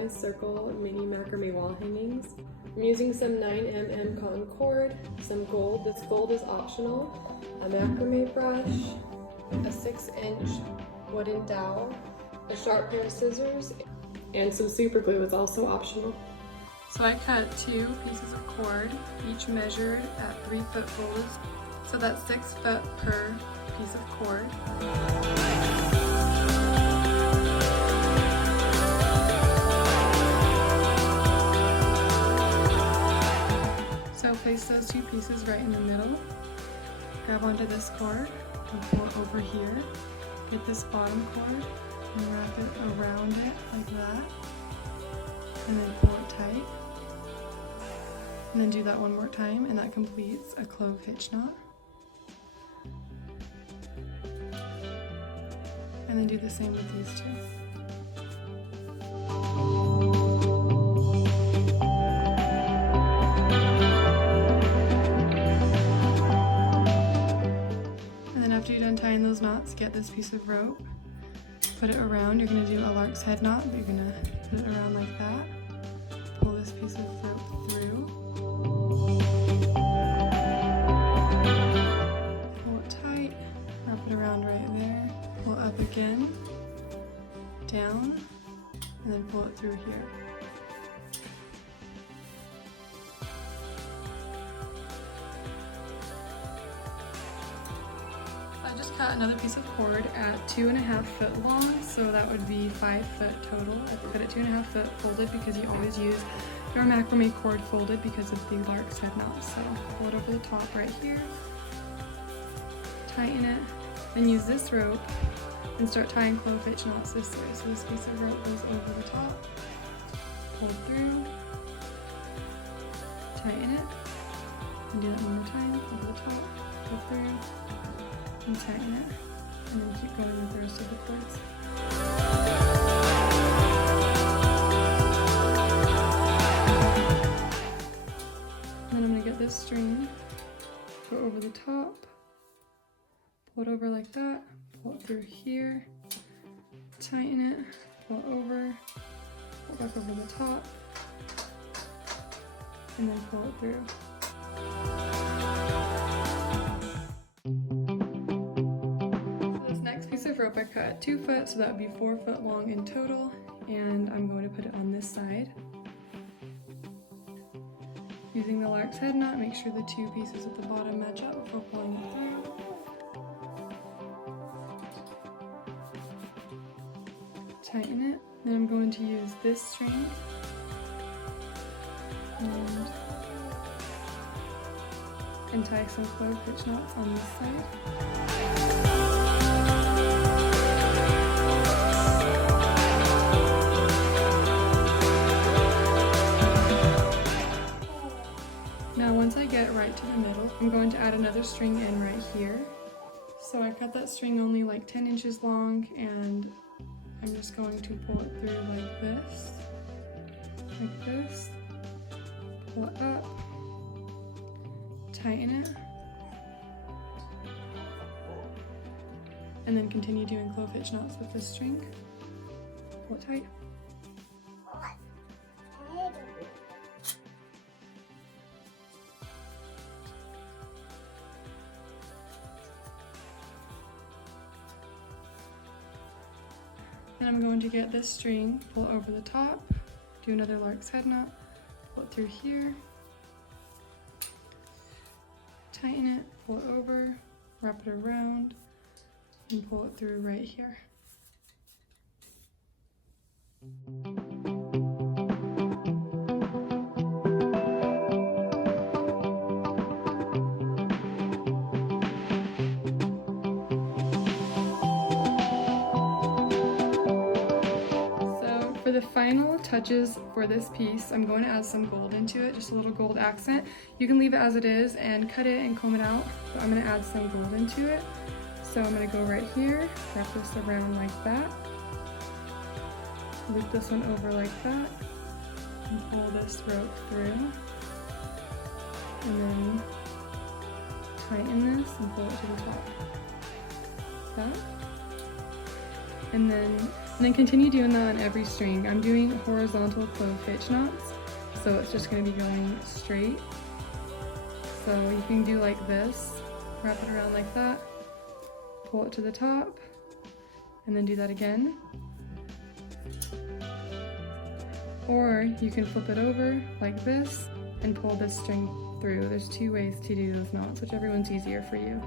my circle mini macrame wall hangings. I'm using some 9mm cotton cord, some gold, this gold is optional, a macrame brush, a 6-inch wooden dowel, a sharp pair of scissors, and some super glue is also optional. So I cut 2 pieces of cord, each measured at 3-foot folds, so that's 6 foot per piece of cord. So place those 2 pieces right in the middle, grab onto this cord and pull it over here, get this bottom cord and wrap it around it like that, and then pull it tight. And then do that one more time, and that completes a clove hitch knot. And then do the same with these 2. And then after you're done tying those knots, get this piece of rope, put it around. You're going to do a lark's head knot, but you're going to put it around like that. Pull this piece of rope through. Pull it tight, wrap it around right there, pull up again, down, and then pull it through here. I just cut another piece of cord at 2.5 foot long, so that would be 5 foot total. I cut it 2.5 foot folded because you always use your macrame cord folded because of the lark's head knot. So pull it over the top right here, tighten it, then use this rope and start tying clove hitch knots this way. So this piece of rope goes over the top, pull through, tighten it, and do that one more time, over the top, go through, and tighten it, and then keep going with the rest of the cords. Then I'm going to get this string, go over the top, pull it over like that, pull it through here, tighten it, pull it over, pull it back over the top, and then pull it through. So this next piece of rope I cut at 2 foot, so that would be 4 foot long in total, and I'm going to put it on this side. Using the lark's head knot, make sure the 2 pieces at the bottom match up before pulling it through. Tighten it. Then I'm going to use this string and tie some clove hitch knots on this side. Now once I get right to the middle, I'm going to add another string in right here. So I cut that string only like 10 inches long, and I'm just going to pull it through like this, pull it up, tighten it, and then continue doing clove hitch knots with this string. Pull it tight. Then I'm going to get this string, pull it over the top, do another lark's head knot, pull it through here, tighten it, pull it over, wrap it around, and pull it through right here. For the final touches for this piece, I'm going to add some gold into it, just a little gold accent. You can leave it as it is and cut it and comb it out, but I'm going to add some gold into it. So I'm going to go right here, wrap this around like that, loop this one over like that, and pull this rope through, and then tighten this and pull it to the top. That. And then And then continue doing that on every string. I'm doing horizontal clove hitch knots, so it's just going to be going straight. So you can do like this, wrap it around like that, pull it to the top, and then do that again. Or you can flip it over like this and pull this string through. There's two ways to do those knots, whichever one's easier for you.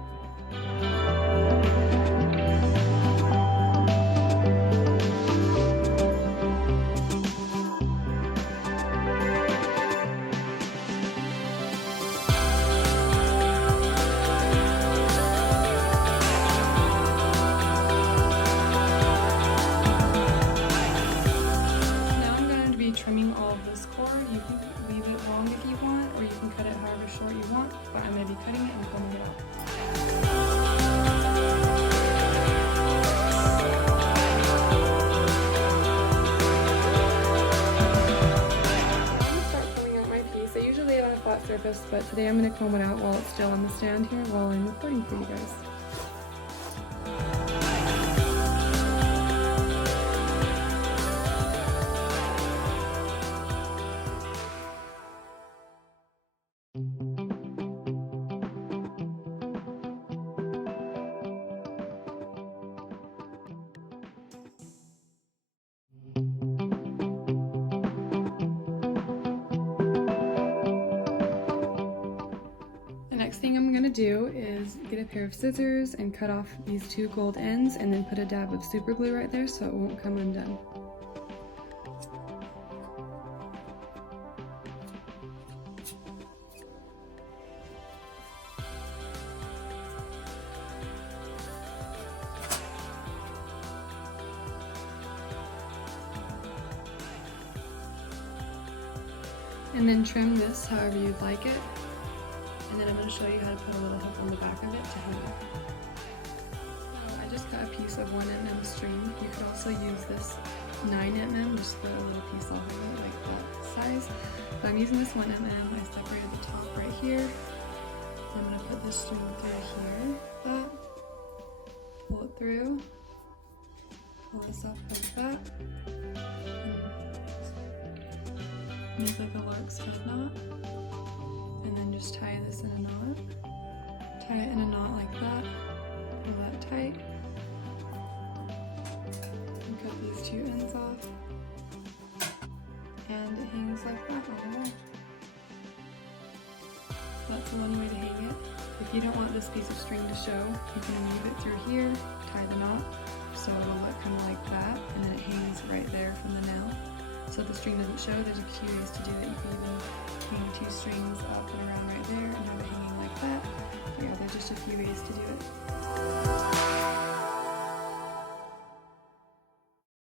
Trimming all of this cord. You can leave it long if you want, or you can cut it however short you want, but I'm going to be cutting it and combing it out. I'm going to start combing out my piece. I usually lay it on a flat surface, but today I'm going to comb it out while it's still on the stand here while I'm recording for you guys. Next thing I'm going to do is get a pair of scissors and cut off these two gold ends and then put a dab of super glue right there so it won't come undone. And then trim this however you'd like it. And then I'm going to show you how to put a little hook on the back of it to hang it. So I just cut a piece of 1mm string. You could also use this 9mm, just put a little piece all the way like that size. But I'm using this 1mm. I separated the top right here. I'm going to put this string through here, like that. Pull it through. Pull this up like that. And make like a lark's head knot. And then just tie this in a knot. Tie it in a knot like that. Pull that tight. And cut these two ends off. And it hangs like that all the way. That's one way to hang it. If you don't want this piece of string to show, you can leave it through here, tie the knot, so it'll look kind of like that, and then it hangs right there from the nail. So the string doesn't show, there's a few ways to do it. You can even hang two strings up and around right there and have it hanging like that. But yeah, there's just a few ways to do it.